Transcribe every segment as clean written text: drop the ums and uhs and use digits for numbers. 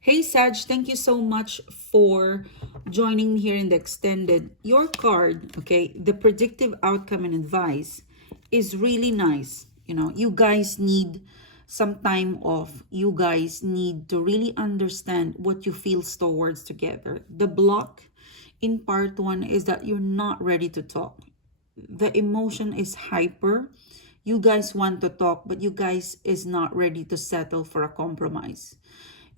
Hey Sag, thank you so much for joining me here in the extended. Your card, okay, the predictive outcome and advice is really nice. You know, you guys need some time off. You guys need to really understand what you feel towards together. The block in part one is that you're not ready to talk. The emotion is hyper. You guys want to talk, but you guys is not ready to settle for a compromise.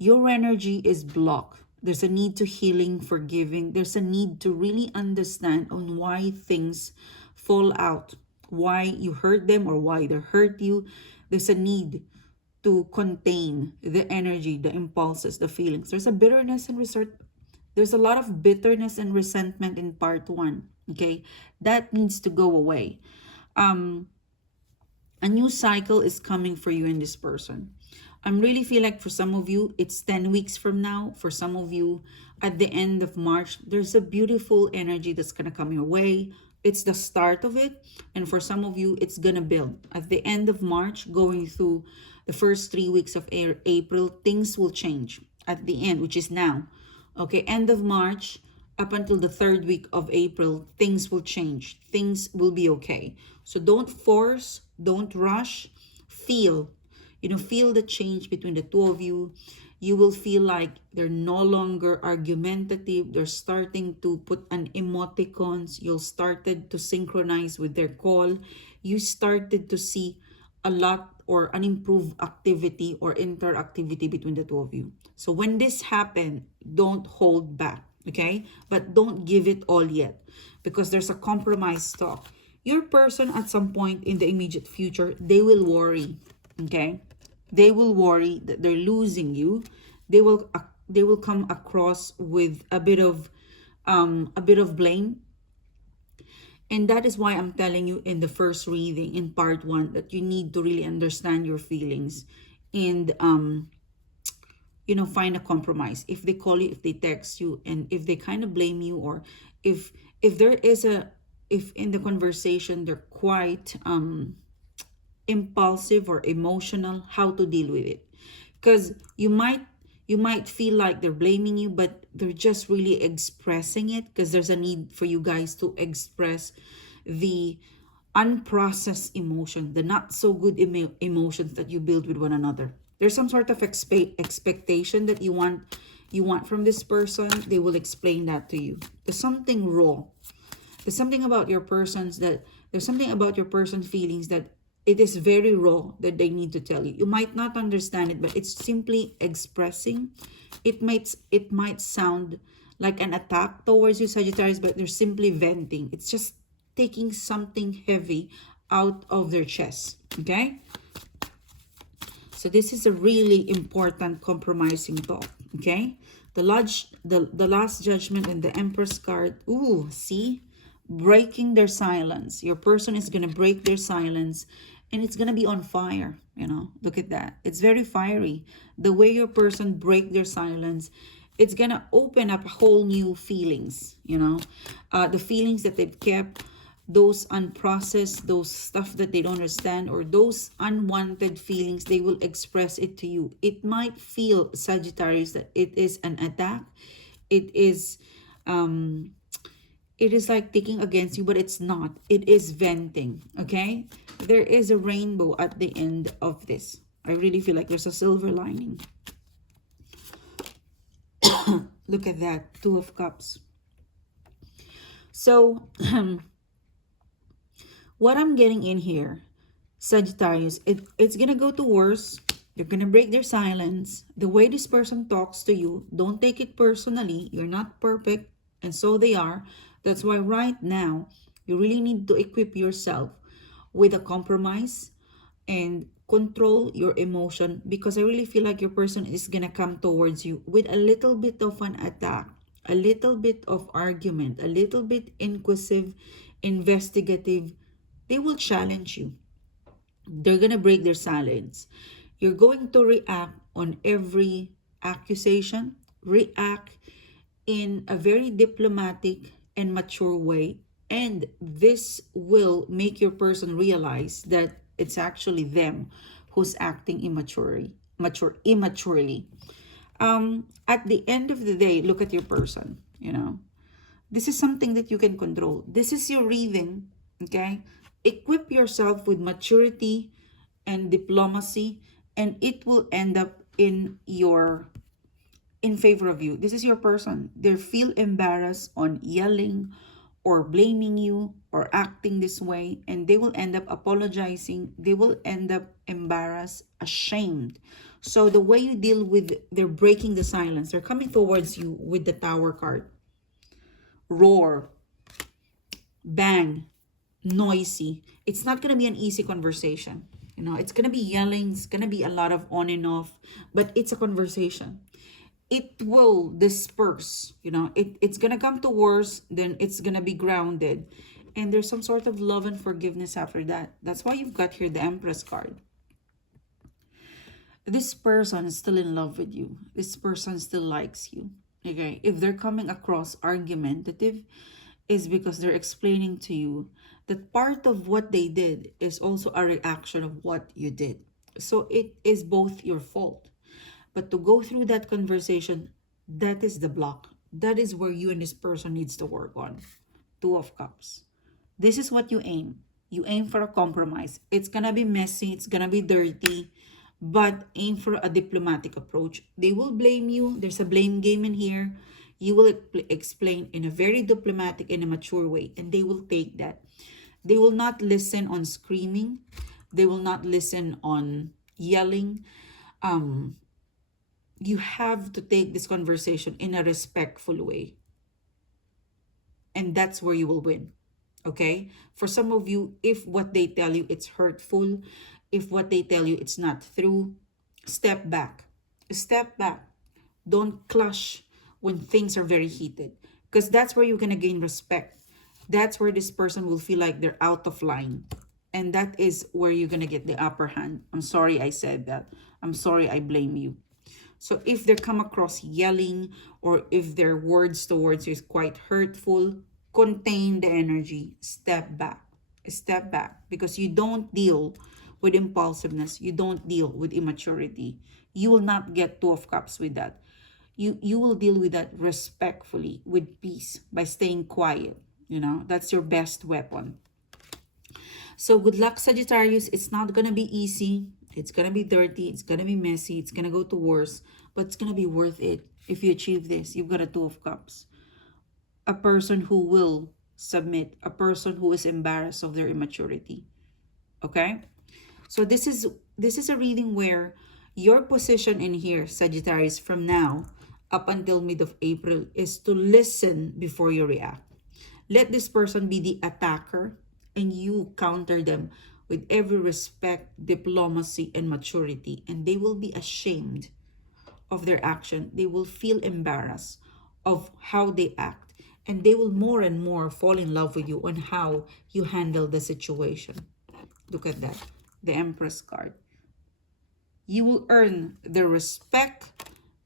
Your energy is blocked. There's a need to healing, forgiving. There's a need to really understand on why things fall out, why you hurt them or why they hurt you. There's a need to contain the energy, the impulses, the feelings. There's a bitterness and resort. There's a lot of bitterness and resentment in part one. Okay, that needs to go away. Um, a new cycle is coming for you in this person. I'm really feel like for some of you, it's 10 weeks from now. For some of you, at the end of March, there's a beautiful energy that's going to come your way. It's the start of it. And for some of you, it's going to build. At the end of March, going through the first 3 weeks of April, things will change. At the end, which is now. Okay, end of March, up until the third week of April, things will change. Things will be okay. So don't force, don't rush, feel. Feel the change between the two of you. You will feel like they're no longer argumentative. They're starting to put an emoticons. You'll started to synchronize with their call. You started to see a lot or an improved activity or interactivity between the two of you. So when this happen, don't hold back, okay? But don't give it all yet because there's a compromise talk. Your person at some point in the immediate future, they will worry, okay? They will worry that they're losing you. They will come across with a bit of blame. And that is why I'm telling you in the first reading in part one that you need to really understand your feelings and find a compromise. If they call you, if they text you, and if they kind of blame you, or if there is if in the conversation they're quite impulsive or emotional, how to deal with it. Because you might feel like they're blaming you, but they're just really expressing it because there's a need for you guys to express the unprocessed emotion, the not so good emotions that you build with one another. There's some sort of expectation that you want from this person. They will explain that to you. There's something raw. There's something about your person's feelings that it is very raw that they need to tell you. You might not understand it, but it's simply expressing. It might sound like an attack towards you, Sagittarius, but they're simply venting. It's just taking something heavy out of their chest. Okay? So this is a really important compromising talk. Okay? The last judgment and the Empress card. Ooh, see? Breaking their silence. Your person is going to break their silence and it's going to be on fire. Look at that. It's very fiery. The way your person break their silence, it's going to open up whole new feelings. The feelings that they've kept, those unprocessed, those stuff that they don't understand, or those unwanted feelings, they will express it to you. It might feel, Sagittarius, that it is an attack. It is like taking against you, but it's not. It is venting, okay? There is a rainbow at the end of this. I really feel like there's a silver lining. Look at that, Two of Cups. So, what I'm getting in here, Sagittarius, it's going to go to worse. You're going to break their silence. The way this person talks to you, don't take it personally. You're not perfect, and so they are. That's why right now, you really need to equip yourself with a compromise and control your emotion, because I really feel like your person is going to come towards you with a little bit of an attack, a little bit of argument, a little bit inquisitive, investigative. They will challenge you. They're going to break their silence. You're going to react on every accusation, react in a very diplomatic and mature way, and this will make your person realize that it's actually them who's acting immaturely. At the end of the day, look at your person, you know. This is something that you can control. This is your reading, okay? Equip yourself with maturity and diplomacy, and it will end up in favor of you. This is your person. They feel embarrassed on yelling or blaming you or acting this way, and they will end up apologizing. They will end up embarrassed, ashamed. So the way you deal with, they're breaking the silence. They're coming towards you with the Tower card. Roar, bang, noisy. It's not going to be an easy conversation. You know, it's going to be yelling. It's going to be a lot of on and off, but it's a conversation. It will disperse, you know, it's gonna come to worse, then it's gonna be grounded, and there's some sort of love and forgiveness after that. That's why you've got here the Empress card. This person is still in love with you. This person still likes you, okay? If they're coming across argumentative, is because they're explaining to you that part of what they did is also a reaction of what you did, so it is both your fault. But to go through that conversation, that is the block. That is where you and this person needs to work on. Two of Cups. This is what you aim. You aim for a compromise. It's going to be messy. It's going to be dirty. But aim for a diplomatic approach. They will blame you. There's a blame game in here. You will explain in a very diplomatic and a mature way. And they will take that. They will not listen on screaming. They will not listen on yelling. You have to take this conversation in a respectful way. And that's where you will win. Okay? For some of you, if what they tell you, it's hurtful, if what they tell you, it's not true, step back. Step back. Don't clash when things are very heated. Because that's where you're going to gain respect. That's where this person will feel like they're out of line. And that is where you're going to get the upper hand. I'm sorry I said that. I'm sorry I blame you. So if they come across yelling, or if their words towards you is quite hurtful, contain the energy. Step back. Step back. Because you don't deal with impulsiveness. You don't deal with immaturity. You will not get Two of Cups with that. You will deal with that respectfully, with peace, by staying quiet. You know, that's your best weapon. So good luck, Sagittarius. It's not going to be easy. It's going to be dirty. It's going to be messy. It's going to go to worse. But it's going to be worth it if you achieve this. You've got a Two of Cups. A person who will submit. A person who is embarrassed of their immaturity. Okay? So this is a reading where your position in here, Sagittarius, from now up until mid of April, is to listen before you react. Let this person be the attacker, and you counter them with every respect, diplomacy, and maturity. And they will be ashamed of their action. They will feel embarrassed of how they act. And they will more and more fall in love with you on how you handle the situation. Look at that. The Empress card. You will earn their respect,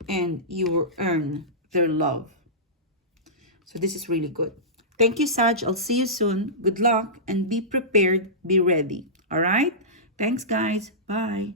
and you will earn their love. So this is really good. Thank you, Sag. I'll see you soon. Good luck, and be prepared. Be ready. All right? Thanks, guys. Bye.